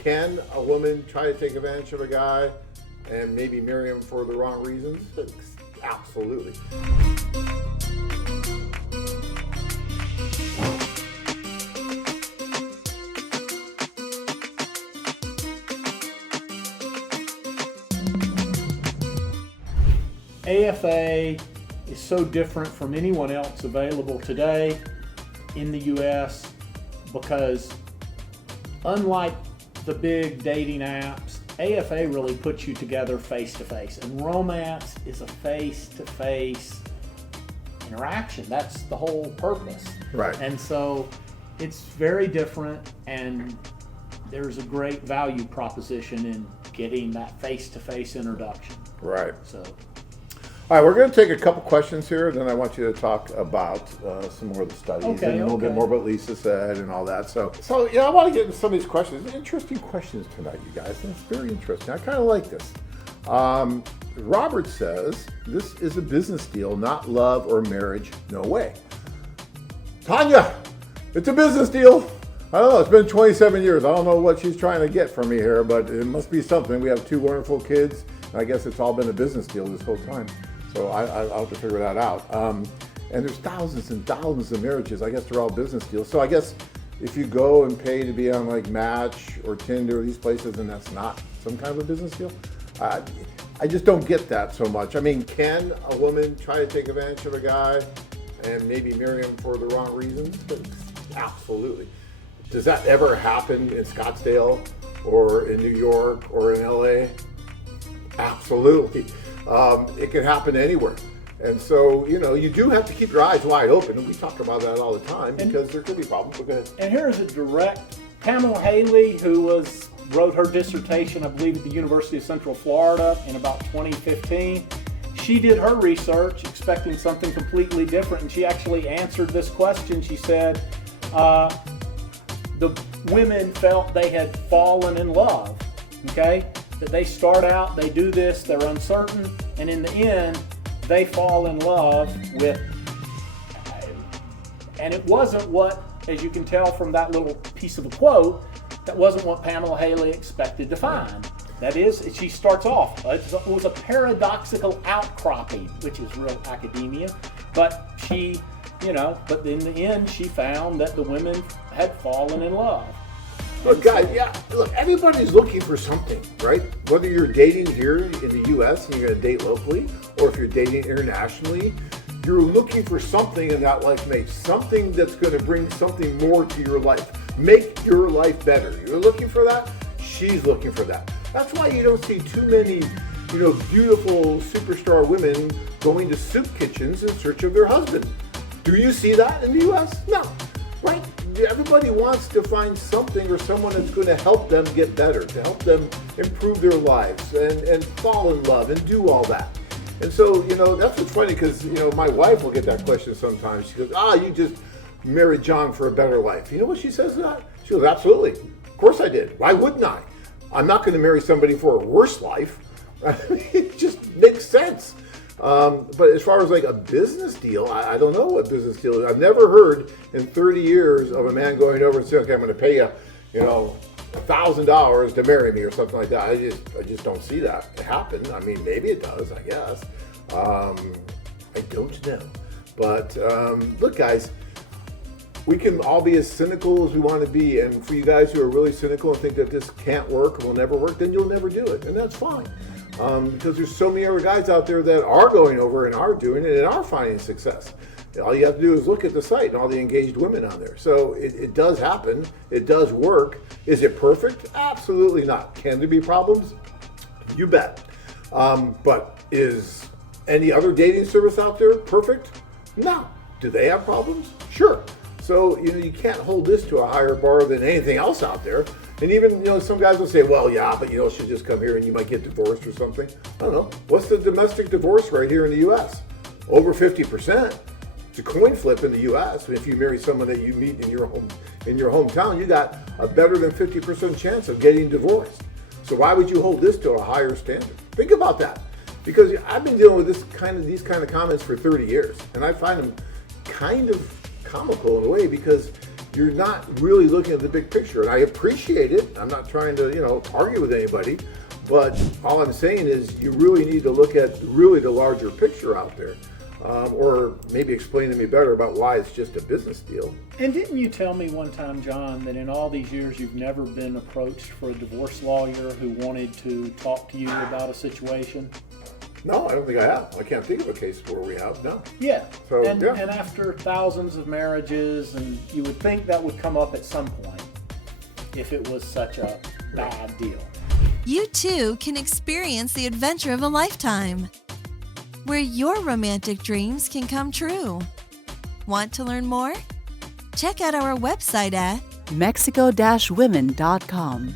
can a woman try to take advantage of a guy and maybe marry him for the wrong reasons? Absolutely. AFA is so different from anyone else available today in the U.S. because unlike the big dating apps, AFA really puts you together face-to-face, and romance is a face-to-face interaction. That's the whole purpose. Right. And so it's very different, and there's a great value proposition in getting that face-to-face introduction. Right. So. All right, we're going to take a couple questions here, and then I want you to talk about some more of the studies and a little bit more about Lisa said and all that. So I want to get into some of these questions. Interesting questions tonight, you guys. And it's very interesting. I kind of like this. Robert says, this is a business deal, not love or marriage. No way. Tanya, it's a business deal. I don't know. It's been 27 years. I don't know what she's trying to get from me here, but it must be something. We have 2 wonderful kids. I guess it's all been a business deal this whole time. So I'll have to figure that out. And there's thousands and thousands of marriages. I guess they're all business deals. So I guess if you go and pay to be on like Match or Tinder or these places, then that's not some kind of a business deal. I just don't get that so much. I mean, can a woman try to take advantage of a guy and maybe marry him for the wrong reasons? Absolutely. Does that ever happen in Scottsdale or in New York or in LA? Absolutely. It can happen anywhere. And so, you do have to keep your eyes wide open. And we talk about that all the time because there could be problems. Go ahead. And here is a direct, Pamela Haley, who wrote her dissertation, I believe, at the University of Central Florida in about 2015. She did her research expecting something completely different, and she actually answered this question. She said, the women felt they had fallen in love, okay? That they start out, they do this, they're uncertain, and in the end, they fall in love with, and it wasn't what, as you can tell from that little piece of a quote, that wasn't what Pamela Haley expected to find. That is, she starts off, it was a paradoxical outcropping, which is real academia, but she, but in the end, she found that the women had fallen in love. Look, guys, everybody's looking for something, right? Whether you're dating here in the U.S. and you're going to date locally, or if you're dating internationally, you're looking for something in that life mate, something that's going to bring something more to your life, make your life better. You're looking for that. She's looking for that. That's why you don't see too many, beautiful superstar women going to soup kitchens in search of their husband. Do you see that in the U.S.? No, right? Everybody wants to find something or someone that's going to help them get better, to help them improve their lives and fall in love and do all that. And so, that's what's funny because, my wife will get that question sometimes. She goes, you just married John for a better life. You know what she says to that? She goes, absolutely. Of course I did. Why wouldn't I? I'm not going to marry somebody for a worse life. It just makes sense. But as far as like a business deal, I don't know what business deal is. I've never heard in 30 years of a man going over and saying, okay, I'm going to pay you, $1,000 to marry me or something like that. I just don't see that happen. I mean, maybe it does, I guess. I don't know. But look, guys, we can all be as cynical as we want to be. And for you guys who are really cynical and think that this can't work or will never work, then you'll never do it. And that's fine. Because there's so many other guys out there that are going over and are doing it and are finding success. All you have to do is look at the site and all the engaged women on there. So it does happen. It does work. Is it perfect? Absolutely not. Can there be problems? You bet. But is any other dating service out there perfect? No. Do they have problems? Sure. So, you can't hold this to a higher bar than anything else out there. And even, some guys will say, well, yeah, but, she'll just come here and you might get divorced or something. I don't know. What's the domestic divorce rate here in the U.S.? Over 50%. It's a coin flip in the U.S. If you marry someone that you meet in your hometown, you got a better than 50% chance of getting divorced. So why would you hold this to a higher standard? Think about that. Because I've been dealing with these kind of comments for 30 years. And I find them kind of comical in a way because, you're not really looking at the big picture. And I appreciate it. I'm not trying to, argue with anybody. But all I'm saying is you really need to look at really the larger picture out there. Or maybe explain to me better about why it's just a business deal. And didn't you tell me one time, John, that in all these years you've never been approached for a divorce lawyer who wanted to talk to you about a situation? No, I don't think I have. I can't think of a case where we have, no. Yeah. So, and after thousands of marriages, and you would think that would come up at some point if it was such a bad deal. You too can experience the adventure of a lifetime, where your romantic dreams can come true. Want to learn more? Check out our website at Mexico-women.com.